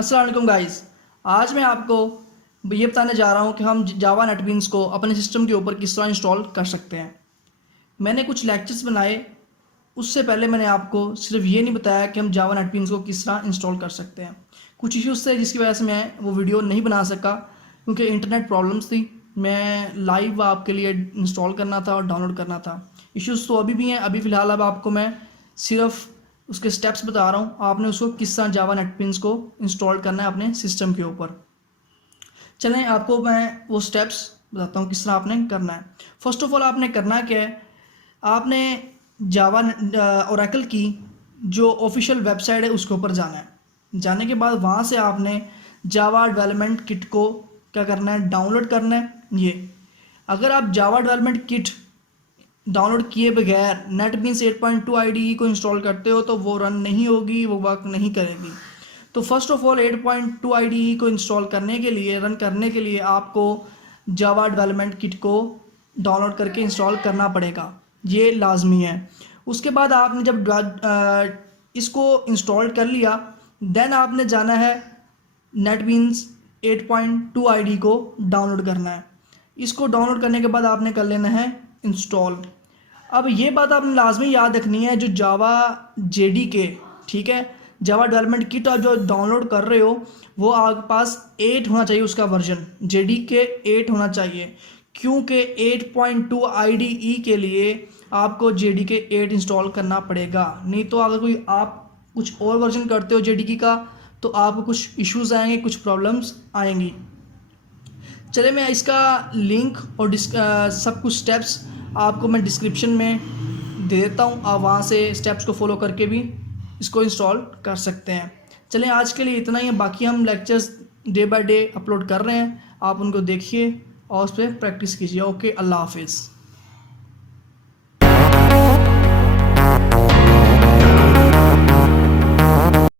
अस्सलाम वालेकुम गाइस। आज मैं आपको ये बताने जा रहा हूँ कि हम जावा नेटबीन्स को अपने सिस्टम के ऊपर किस तरह इंस्टॉल कर सकते हैं। मैंने कुछ लेक्चर्स बनाए, उससे पहले मैंने आपको सिर्फ ये नहीं बताया कि हम जावा नेटबीन्स को किस तरह इंस्टॉल कर सकते हैं। कुछ इश्यूज़ थे जिसकी वजह से मैं वो वीडियो नहीं बना सका, क्योंकि इंटरनेट प्रॉब्लम्स थी। मैं लाइव आपके लिए इंस्टॉल करना था और डाउनलोड करना था। इश्यूज़ तो अभी भी हैं। अभी फ़िलहाल अब आपको मैं सिर्फ उसके स्टेप्स बता रहा हूँ, आपने उसको किस तरह जावा नेटबीन्स को इंस्टॉल करना है अपने सिस्टम के ऊपर। चलें, आपको मैं वो स्टेप्स बताता हूँ किस तरह आपने करना है। फर्स्ट ऑफ ऑल आपने करना क्या है, आपने जावा ओरेकल की जो ऑफिशियल वेबसाइट है उसके ऊपर जाना है। जाने के बाद वहाँ से आपने जावा डेवलपमेंट किट को क्या करना है, डाउनलोड करना है। ये अगर आप जावा डेवलपमेंट किट डाउनलोड किए बगैर नेटबीन्स 8.2 IDE को इंस्टॉल करते हो तो वो रन नहीं होगी, वो वर्क नहीं करेगी। तो फर्स्ट ऑफ ऑल 8.2 IDE को इंस्टॉल करने के लिए, रन करने के लिए आपको जावा डेवलपमेंट किट को डाउनलोड करके इंस्टॉल करना पड़ेगा, ये लाजमी है। उसके बाद आपने जब इसको इंस्टॉल कर लिया, देन आपने जाना है नेटबीन्स 8.2 IDE को डाउनलोड करना है। इसको डाउनलोड करने के बाद आपने कर लेना है इंस्टॉल। अब ये बात आपने लाजमी याद रखनी है, जो जावा JDK, ठीक है, जावा डेवलपमेंट किट आप जो डाउनलोड कर रहे हो वो आपके पास 8 होना चाहिए, उसका वर्जन JDK 8 होना चाहिए, क्योंकि 8.2 IDE के लिए आपको JDK 8 इंस्टॉल करना पड़ेगा। नहीं तो अगर कोई आप कुछ और वर्जन करते हो JDK का तो आपको कुछ इश्यूज़ आएंगे, कुछ प्रॉब्लम्स आएंगी। चले, मैं इसका लिंक और सब कुछ स्टेप्स आपको मैं डिस्क्रिप्शन में दे देता हूँ। आप वहाँ से स्टेप्स को फॉलो करके भी इसको इंस्टॉल कर सकते हैं। चलें, आज के लिए इतना ही है। बाकी हम lectures day by day upload कर रहे हैं, आप उनको देखिए और उस पर प्रैक्टिस कीजिए। ओके, अल्लाह हाफिज़।